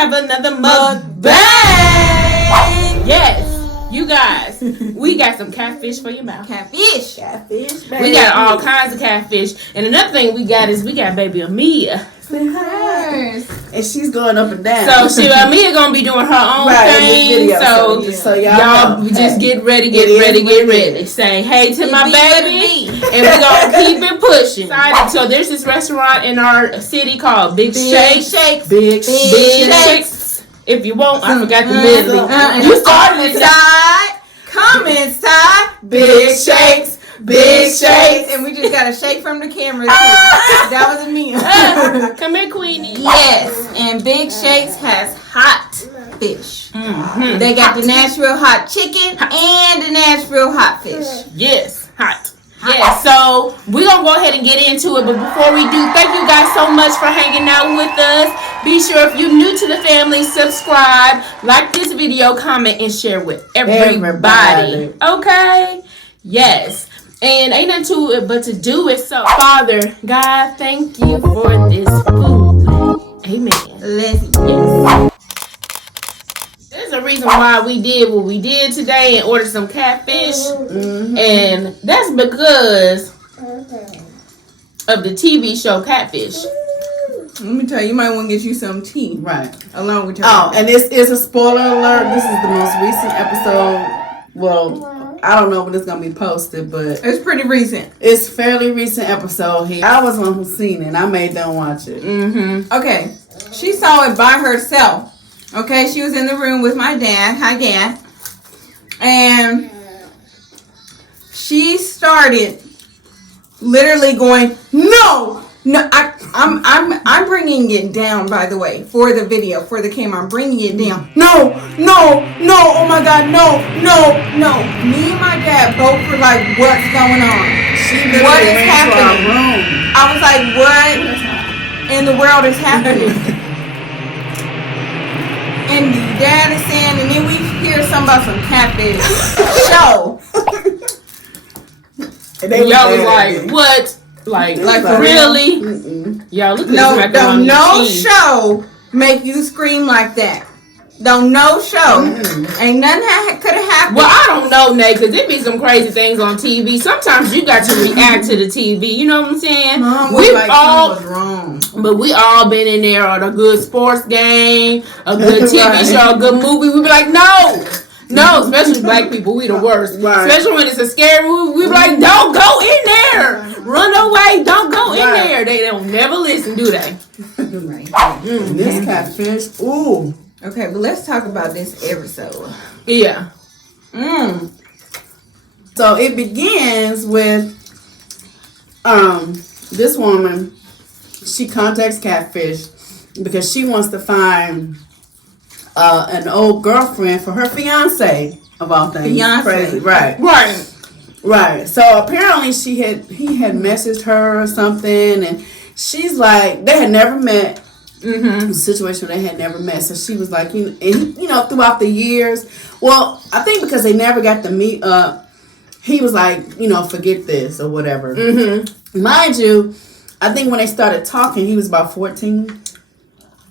have another mukbang. Yes. You guys, we got some catfish for your mouth. Catfish, baby. We got all kinds of catfish. And another thing we got is we got baby Amia. And she's going up and down. So Amia gonna be doing her own thing. So y'all just get ready. Say hey to my baby. And we're gonna keep it pushing. So there's this restaurant in our city called Big Shakes. Big Shakes. If you won't, I forgot the middle. You start inside. Come inside. Big Shakes. And we just got a shake from the camera too. That was a meal. Come here, Queenie. Yes, and Big Shakes has hot fish. Mm-hmm. They got the Nashville hot chicken and the Nashville hot fish. Yes, hot. Yeah, so we're going to go ahead and get into it. But before we do, thank you guys so much for hanging out with us. Be sure if you're new to the family, subscribe, like this video, comment, and share with everybody. Okay? Yes. And ain't nothing to it but to do it. So, Father, God, thank you for this food. Amen. Yes. There's a reason why we did what we did today and ordered some catfish. Mm-hmm. And that's because of the TV show Catfish. Let me tell you, you might want to get you some tea. Right. Along with your and this is a spoiler alert. This is the most recent episode. Well, I don't know when it's going to be posted, but it's pretty recent. It's fairly recent episode here. I was one who seen it. I made them watch it. Mm-hmm. Okay. She saw it by herself. Okay, she was in the room with my dad. Hi, Dad. And she started literally going, no, I'm bringing it down. By the way, for the video, for the camera, I'm bringing it down. No, oh my God, no. Me and my dad both were like, what's going on? What is happening? I was like, what in the world is happening? And Dad is saying, and then we hear something about some catfish show. And y'all was like, what? Like really? Y'all look at this no show make you scream like that. Don't no show. Ain't nothing could have happened. Well, I don't know, Nate, because there be some crazy things on TV. Sometimes you got to react to the TV. You know what I'm saying? Mom, we like all was wrong. But we all been in there on a good sports game, a good TV show, a good movie. We be like, no, especially black people, we the worst. Right. Especially when it's a scary movie, we be like, don't go in there. Run away, don't go in there. They don't never listen, do they? This catfish, ooh. Okay, but let's talk about this episode. Yeah. So it begins with this woman. She contacts Catfish because she wants to find an old girlfriend for her fiance, of all things. Fiance. Crazy. Right. So apparently he had messaged her or something, and she's like, they had never met. Mm-hmm. Situation they had never met. So she was like, throughout the years, well, I think because they never got to meet up, he was like, forget this or whatever. Mm-hmm. Mind you, I think when they started talking, he was about 14.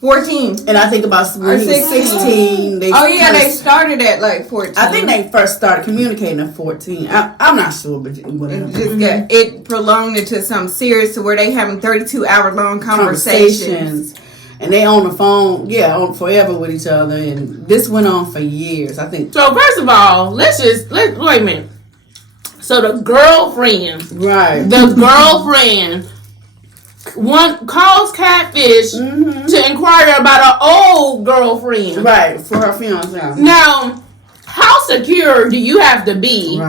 And I think about when he was 16. They started at like 14. I think they first started communicating at 14. I'm not sure, but whatever. It prolonged it to something serious to where they having 32-hour long conversations. And they on the phone, on forever with each other. And this went on for years, I think. So first of all, let's wait a minute. So the girlfriend one calls Catfish to inquire about an old girlfriend. Right, for her fiance. Now, how secure do you have to be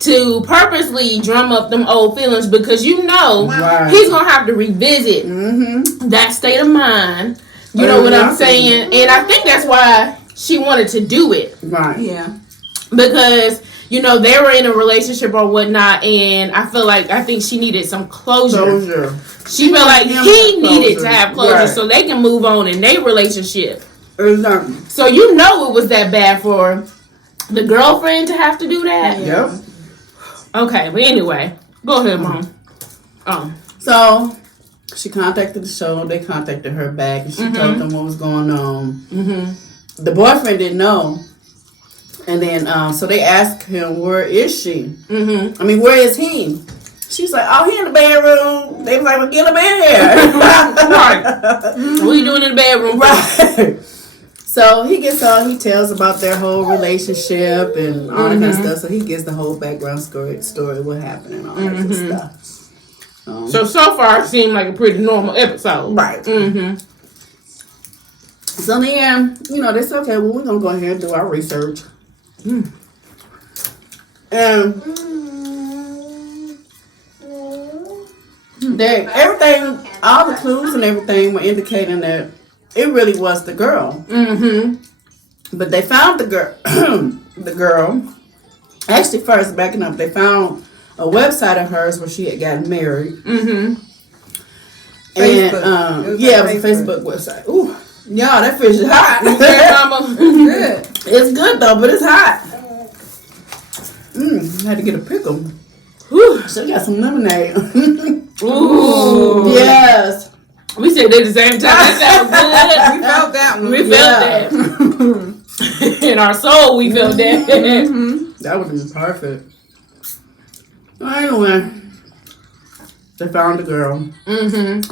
to purposely drum up them old feelings? Because he's going to have to revisit that state of mind. You know what I'm saying? And I think that's why she wanted to do it. Right. Yeah. Because, they were in a relationship or whatnot, and I think she needed some closure. She felt like he needed to have closure so they can move on in their relationship. Exactly. So it was that bad for the girlfriend to have to do that? Yep. Okay, but anyway, go ahead, Mom. So she contacted the show. They contacted her back, and she told them what was going on. The boyfriend didn't know. And then, so they asked him, where is she? I mean, where is he? She's like, oh, he in the bedroom. They was like, well, get him in here. Right. What are you doing in the bedroom? Right. So he gets on, he tells about their whole relationship and all that kind of stuff. So he gives the whole background story what happened and all that good stuff. So far, it seemed like a pretty normal episode. Right. So then, they said, okay, well, we're going to go ahead and do our research. And everything, all the clues and everything were indicating that it really was the girl. But they found the girl. Actually, first, backing up, they found a website of hers where she had gotten married. And, it was a Facebook website. Ooh. Y'all, that fish is hot. Good. It's good though, but it's hot. Had to get a pickle. Whew, so got some lemonade. Ooh. Yes. We said it at the same time. That sounds We felt that one. good. We felt that. In our soul, we felt that. That would be perfect. Well, anyway, they found the girl.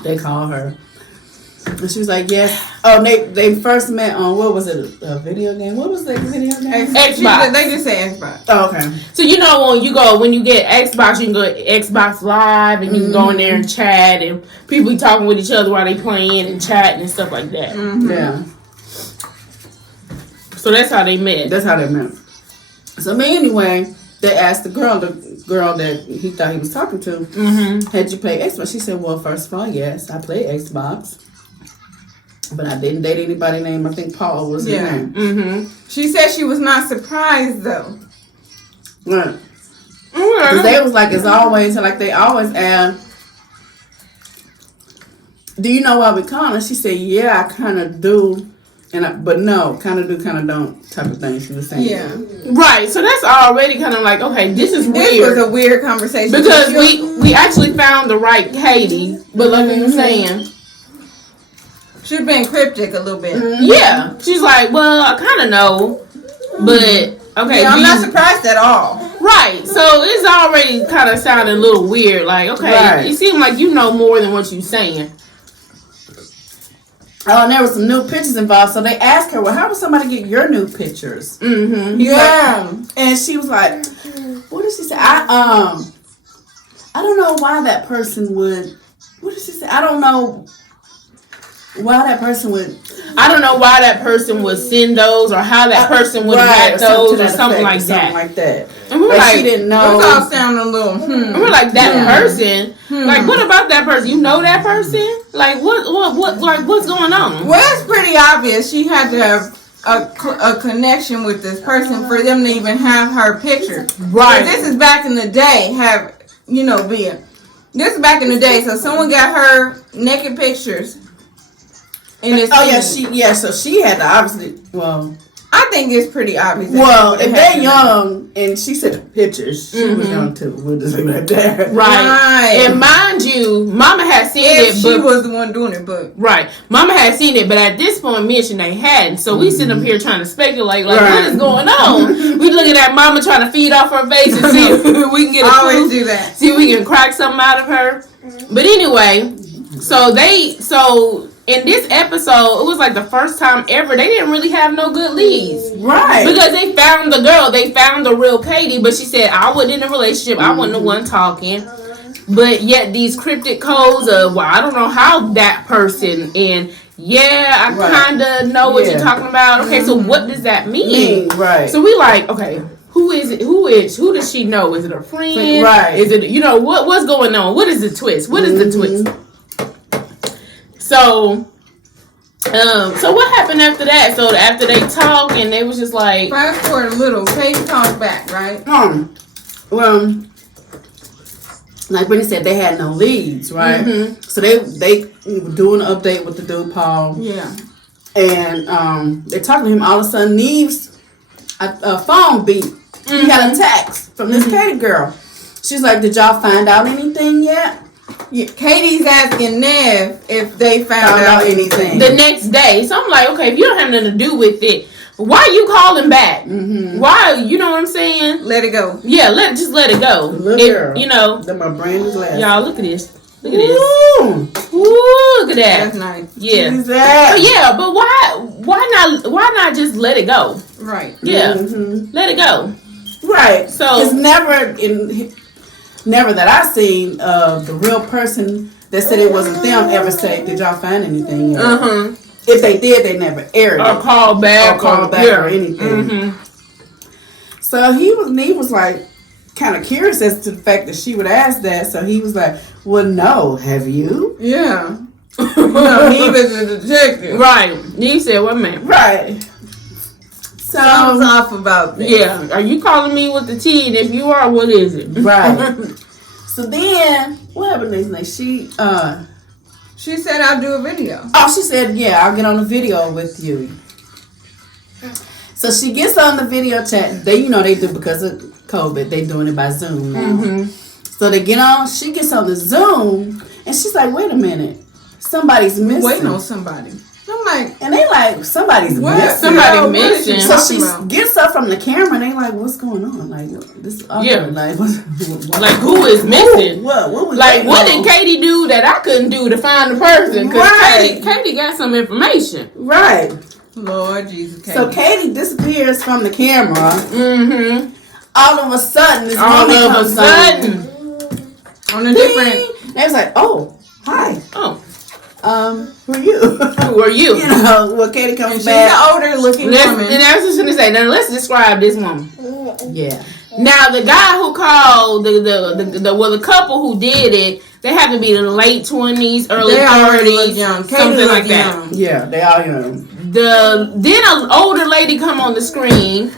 They called her. And she was like, yes. Oh, they first met on, what was it, a video game? What was that video game? Xbox. They just say Xbox. Oh, okay. So when you get Xbox, you can go to Xbox Live and you can go in there and chat and people be talking with each other while they playing and chatting and stuff like that. Yeah. So that's how they met. That's how they met. So anyway, they asked the girl that he thought he was talking to, had you played Xbox? She said, well, first of all, yes, I played Xbox. But I didn't date anybody named, I think Paul was his name. She said she was not surprised, though. Right. Because they was like, as always, like they always ask, do you know why we call her? She said, yeah, I kind of do. But no, kind of do, kind of don't type of thing she was saying. Yeah. Right. So that's already kind of like, okay, this is weird. This was a weird conversation. Because we actually found the right Katie. But like you were saying, should have been cryptic a little bit. yeah. She's like, well, I kind of know. But, okay. Yeah, I'm not surprised at all. Right. So it's already kind of sounding a little weird. Like, okay, it seems like you know more than what you're saying. Oh, and there was some new pictures involved. So they asked her, well, how would somebody get your new pictures? Yeah. And she was like, what did she say? I don't know why that person would, what did she say? I don't know why that person would. I don't know why that person would send those or how that person would have had those or something like that. And we were like, she didn't know. It all sounded a little, And we're like, that person? Like, what about that person? You know that person? Like, what, like, what's going on? Well, it's pretty obvious she had to have a connection with this person for them to even have her picture. Right. This is back in the day, this is back in the day, so someone got her naked pictures. So she had to obviously, I think it's pretty obvious. Well, if they're young, and she said the pictures, she was young too. We'll just leave it at that. Right. And mind you, Mama had seen it. She was the one doing it, but. Right. Mama had seen it, but at this point, me and Shanae hadn't. So we sit up here trying to speculate, like, what is going on? We looking at Mama trying to feed off her face and see if we can get a clue. Always do that. See if we can crack something out of her. But anyway, so in this episode, it was like the first time ever they didn't really have no good leads. Right. Because they found the girl. They found the real Katie. But she said, I wasn't in a relationship. I wasn't the one talking. But yet these cryptic codes of, well, I don't know how that person. And I kind of know what you're talking about. Okay, so what does that mean? Right. So we like, okay, who is it? Who does she know? Is it a friend? Right. Is it, what's going on? What is the twist? What is the twist? So what happened after that? So after they talk and they was just like, fast forward a little, Katie calls back, right? Well, like Brittany said, they had no leads, right? So they were doing an update with the dude Paul. Yeah. And they're talking to him. All of a sudden, Neve's a phone beat. He got a text from this Katie girl. She's like, "Did y'all find out anything yet?" Yeah, Katie's asking Nev if they found out anything. the next day. So I'm like, okay, if you don't have nothing to do with it, why are you calling back? Mm-hmm. Why? You know what I'm saying? Let it go. Yeah, just let it go. Look It- girl. you know, Then my brain is last. y'all look at this. Look at this. Ooh, Ooh, look at that. That's nice. Yeah. is that? But yeah, but why not just let it go? Right. Yeah, Mhm. let it go. Right. So- it's never that I seen the real person that said it wasn't them ever say, "Did y'all find anything yet?" Uh-huh. If they did, they never aired Or it call back. or called back yeah. or anything. Mhm. So he was like kind of curious as to the fact that she would ask that. So he was like, "Well, no, have you?" Yeah. No, he was a detective. Right. You said, what man? Right. Sounds So off about this. Yeah. Are you calling me with the T? And if you are, what is it? right. So then what happened next night? She said I'll do a video. She said, "Yeah, I'll get on the video with you." So she gets on the video chat. They do because of COVID. They doing it by Zoom now. Mm-hmm. So they get on. She gets on the Zoom, and she's like, "Wait a minute, somebody's missing." Waiting on somebody. I'm like, And they like, "Somebody's what? missing." Somebody What is she missing. So talking she about? gets up from the camera, and they like, "What's going on?" Like this. Yeah. Like what? Like, who is missing? What was Like, going what on? did Katie do that I couldn't do to find the person? Because Right. Katie got some information. Right. Lord Jesus. Katie. So Katie disappears from the camera. Mm-hmm. All of a sudden, this All woman of a comes sudden. on a different. Ding. They was like, "Oh, hi. Oh, Who are you?" who are you? You know, well, Katie And comes she's back. an older looking And woman. I was just going to say, now let's describe this woman. Yeah. Now, the guy who called, the couple who did it, they have to be in the late 20s, early They already 30s, look young. Katie something look like that. young. Yeah, they all young. Then an older lady come on the screen.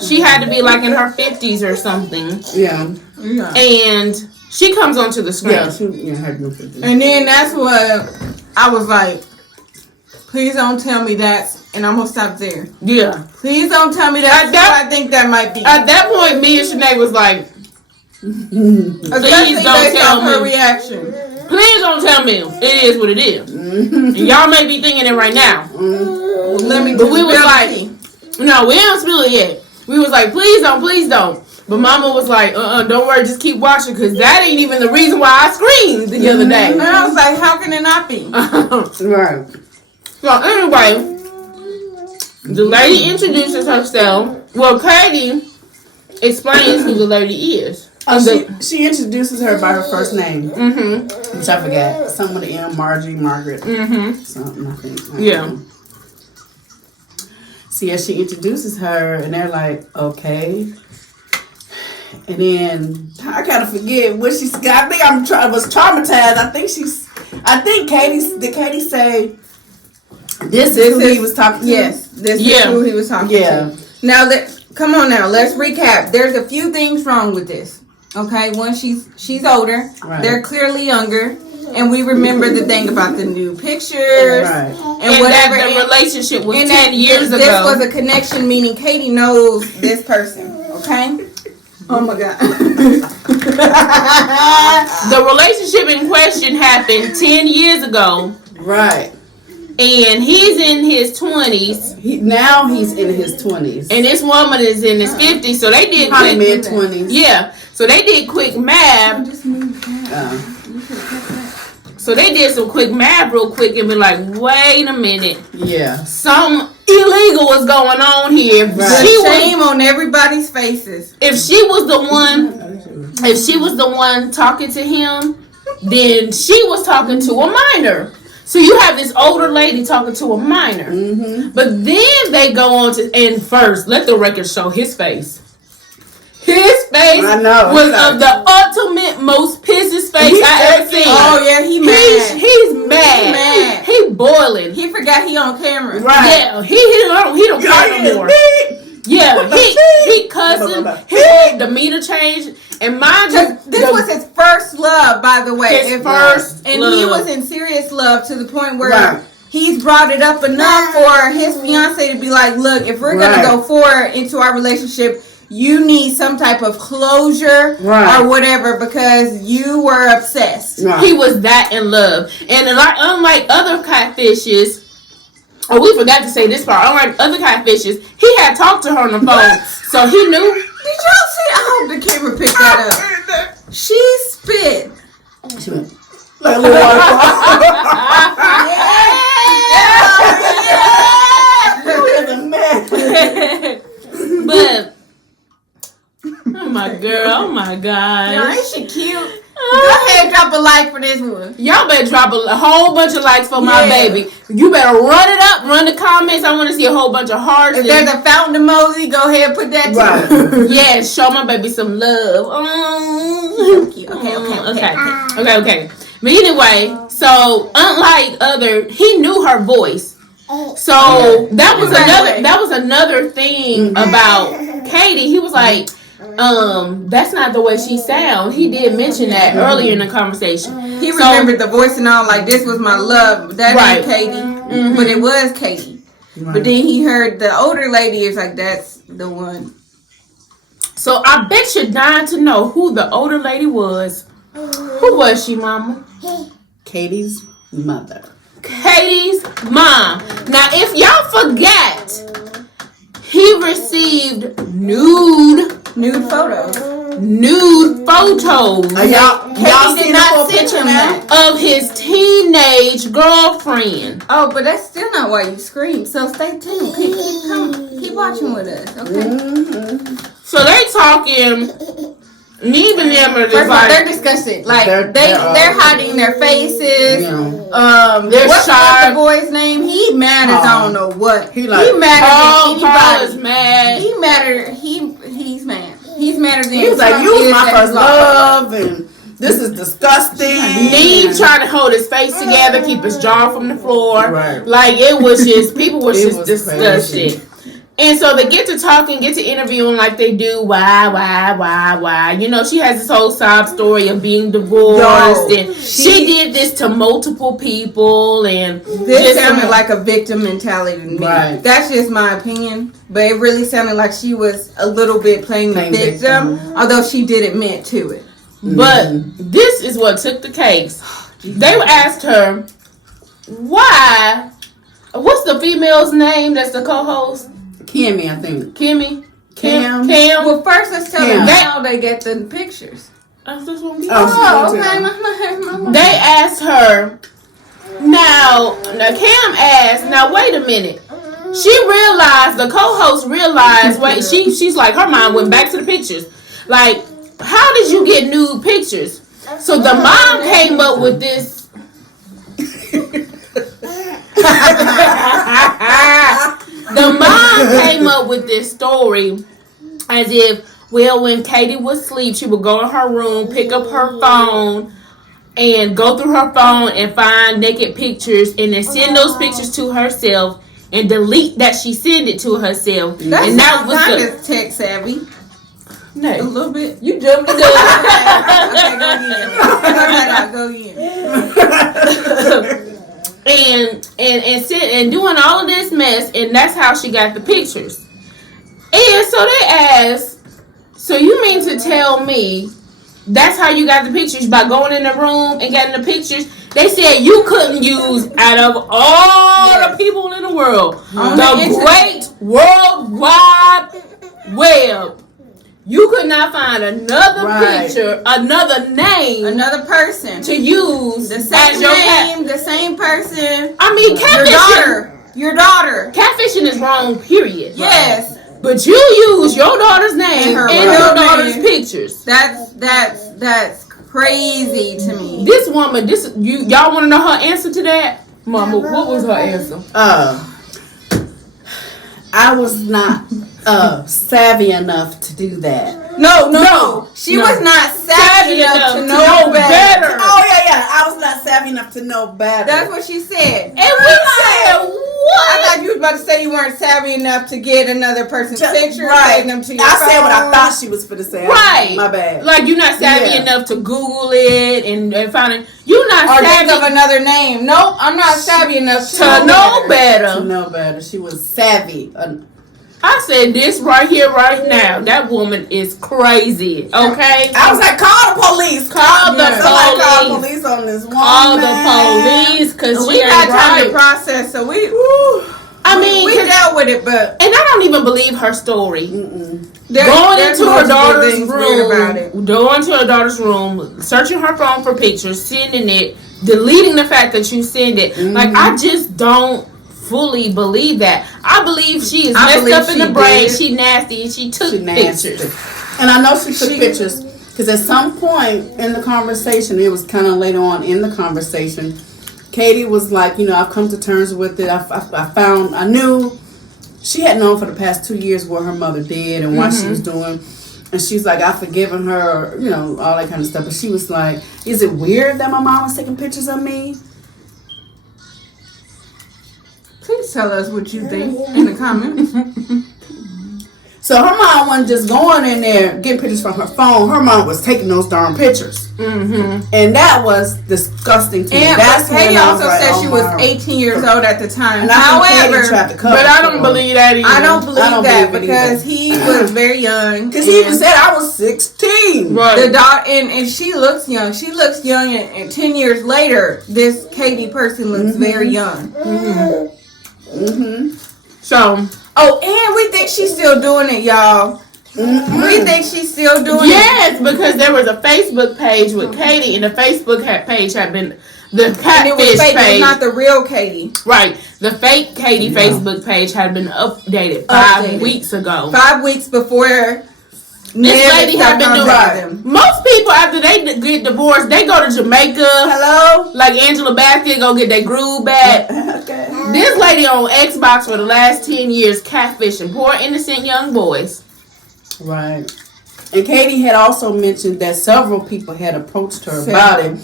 She had to be like in her 50s or something. Yeah. Yeah. And she comes onto the screen. Yeah, she had no pictures. And then that's what I was like, please don't tell me that. And I'm going to stop there. Yeah. Please don't tell me that. I think that might be. At that point, me and Sinead was like, Especially don't based tell off her me. reaction. please don't tell me it is what it is. And y'all may be thinking it right now. Let me. But we was spill the like, tea. no, we don't spill it yet. We was like, please don't. But Mama was like, don't worry, just keep watching, because that ain't even the reason why I screamed the other day. And I was like, how can it not be? Right. So anyway, the lady introduces herself. Well, Katie explains who the lady is. She introduces her by her first name, Mm-hmm. which I forgot. Something with an M, Margie, Margaret, Mm-hmm. something, I think. Yeah. So yeah, she introduces her, and they're like, okay. And then I kind of forget what she's got. I think was traumatized. I think Katie say, this is who he was talking to? Yes, this Yeah. is who he was talking Yeah. to. Now, come on now, let's recap. There's a few things wrong with this. Okay, one, she's older. Right. They're clearly younger. And we remember the thing about the new pictures. Right. And whatever. that the relationship was and 10 years ago. This was a connection, meaning Katie knows this person. Okay? Oh my God. The relationship in question happened 10 years ago. Right. And he's in his 20s. Now he's in his 20s. And this woman is in his 50s. So they did Probably quick. mid-20s. Yeah. So they did quick math. So they did some quick math real quick and be like, wait a minute. Yeah. Something illegal was going on here. Right. Shame on everybody's faces. If she was the one talking to him, then she was talking to a minor. So you have this older lady talking to a minor. Mm-hmm. But then they go on to, and first, let the record show his face. His face I know. was of the ultimate most pissest face I ever seen. Oh yeah, he mad. He's mad. mad. He boiling. He forgot he on camera. Right. Yeah, he don't care no more. Yeah, he cussing. His whole demeanor changed. And mind you, This was his first love, by the way. his first And love. he was in serious love to the point where Right. he's brought it up enough for his fiance to be like, look, if we're going Right. to go forward into our relationship, you need some type of closure Right. or whatever because you were obsessed. Right. He was that in love. And unlike other catfishes, oh, we forgot to say this part. Unlike other catfishes, he had talked to her on the phone. So he knew. Did y'all see? I hope the camera picked that up. She spit. She went, like a little waterfall. But oh my girl, oh my god. No, ain't she cute? Go ahead, drop a like for this one. Y'all better drop a whole bunch of likes for my Yeah. baby. You better run it up, run the comments. I want to see a whole bunch of hearts. If there's a fountain emoji, go ahead and put that too. Right. Yes, show my baby some love. Okay. But anyway, so unlike he knew her voice. So that was another thing about Katie. He was like, that's not the way she sound. He did mention that earlier in the conversation. He remembered the voice and all, like, this was my love. That ain't Katie. Mm-hmm. But it was Katie. Right. But then he heard the older lady is like, that's the one. So I bet you're dying to know who the older lady was. Who was she, mama? Katie's mother. Katie's mom. Now, if y'all forget, he received nude photos. Y'all Katie see did the full not send picture him now? that. of his teenage girlfriend. Oh, but that's still not why you scream. So stay tuned. Keep watching with us, okay? Mm-hmm. So they talking. Neve and them are First just of all, they're like, disgusted. Like They're they're hiding their faces. Yeah. They're What's shy. the boy's name? He mad as I don't know what. He like- madder Paul than anybody. is mad. He madder. He's mad. He's madder than. He was like, Trump you was is my at first his law. love, and this is disgusting. Neve trying to hold his face together, keep his jaw from the floor. Right. Like it was just people was It just was disgusted. crazy. And so they get to talking, get to interviewing like they do. Why? You know, she has this whole sob story of being divorced, Yo, and she did this to multiple people, and This sounded like a victim mentality to me. Right. That's just my opinion. But it really sounded like she was a little bit playing the Playing victim, victim. although she did admit to it. But this is what took the case. They asked her, why? What's the female's name that's the co-host? Kimmy, I think. Kimmy? Cam. Well, first let's tell them Yeah. how they get the pictures. That's just what we- Oh, Okay. They asked her, now Cam asked, now wait a minute. She realized, the co-host realized, wait, she's like, her mind went back to the pictures. Like, how did you get nude pictures? So the mom came up with this. The mom came up with this story as if, well, when Katie would sleep, she would go in her room, pick up her phone, and go through her phone and find naked pictures, and then send those pictures to herself and delete that she sent it to herself. That's and that was kind the of tech savvy. A no. little bit. You jumped the gun. Go again. and doing all of this mess, and that's how she got the pictures. And so they asked, so you mean to tell me that's how you got the pictures, by going in the room and getting the pictures? They said you couldn't use, out of all the people in the world, the great worldwide web, you could not find another picture, another name, Another person. to use The as same your name, the same person. I mean, Your daughter. catfishing is wrong, period. Yes. But you use your daughter's name And her and real your daughter's name. pictures. That's crazy to me. This woman, y'all want to know her answer to that? Mama, what was her answer? I was not savvy enough to do that. No. She was not savvy enough to know better. Oh yeah. I was not savvy enough to know better. That's what she said. And we said, what? I thought you was about to say you weren't savvy enough to get another person's picture and right. save them to your I phone. said what I thought she was for to say. Right. My bad. Like, you're not savvy Yeah. enough to Google it and find it. You're not Or savvy think of another name. Nope, I'm not savvy enough to know To better. know better. She was savvy. I said this right here, right now. That woman is crazy. Okay? I was like, call the police. Call the Somebody call the police. police on this woman. Call the police because We she got ain't time to right. process, so we I mean, dealt with it, but and I don't even believe her story. Going there's into her multiple daughter's things weird about it. room, going to her daughter's room, searching her phone for pictures, sending it, deleting the fact that you send it. Like, I just don't fully believe that. I believe she is I messed up in believe the brain. she did. She nasty and she took She nasty. pictures. And I know she took pictures because at some point in the conversation, it was kind of later on in the conversation, Katie was like, you know, I've come to terms with it. I knew she had known for the past 2 years what her mother did and what she was doing. And she's like, I've forgiven her, you know, all that kind of stuff. But she was like, is it weird that my mom was taking pictures of me? please tell us what you think in the comments. So her mom wasn't just going in there getting pictures from her phone. Her mom was taking those darn pictures. And that was disgusting to me. And That's Katie when I was also like, said oh she my was God. 18 years old at the time. And I think Katie However, tried to cover But I for don't him. believe that either. I don't believe that believe it because either. he was very young. Because he even said I was 16. Right. The dog and she looks young. She looks young, and 10 years later, this Katie person looks very young. So, Oh, and we think she's still doing it, y'all. We think she's still doing yes, because there was a Facebook page with Katie, and the Facebook page had been the it. And it catfish was fake. It was page. not the real Katie. Right. The fake Katie Facebook page had been updated 5 weeks ago. 5 weeks before This lady had been doing them. Most people after they get divorced, they go to Jamaica. Hello? Like Angela Bassett, go get their groove back. Okay. This lady on Xbox for the last 10 years catfishing poor innocent young boys. Right. And Katie had also mentioned that several people had approached her about it.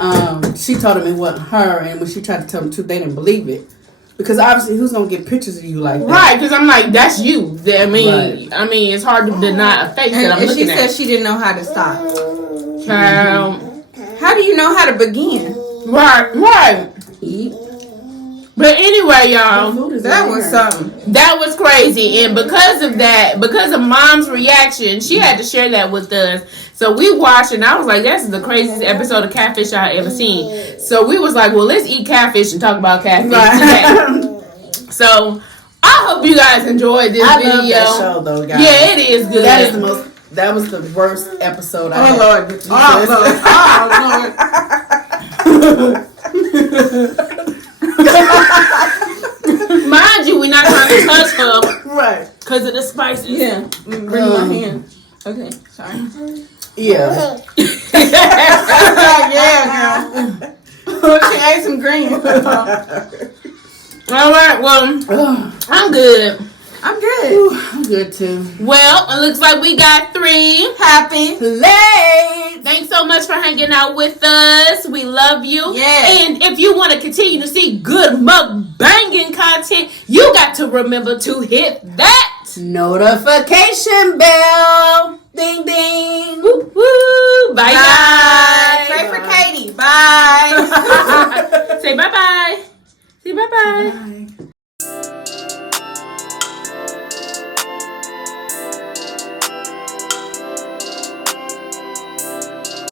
And she told them it wasn't her. And when she tried to tell them the truth, they didn't believe it. Because obviously, who's going to get pictures of you like that? Right, because I'm like, that's you. I mean, Right. it's hard to deny a face that I'm And she looking said at. she didn't know how to stop. Child. How do you know how to begin? Right. Eat. But anyway, y'all. Food is That in was there. something. That was crazy, and because of that, because of Mom's reaction, she had to share that with us. So we watched, and I was like, "That's the craziest episode of catfish I ever seen." So we was like, "Well, let's eat catfish and talk about catfish today." So I hope you guys enjoyed this I video. love that show, though, guys. Yeah, it is good. That is the most. That was the worst episode I had. Lord. Mind you, we're not trying to touch her Right. because of the spices. Yeah. Bring my hand. Okay. Sorry. Yeah. Yeah, girl. She ate some green. All right, well, I'm good. I'm good. I'm good too. Well, it looks like we got 3. Happy. Late. Thanks so much for hanging out with us. We love you. Yes. And if you want to continue to see good mukbanging content, you got to remember to hit that Notification bell. Ding ding. woo woo. Bye, Bye. guys. Pray for Katie. Bye. Say bye bye. Say bye bye. Bye.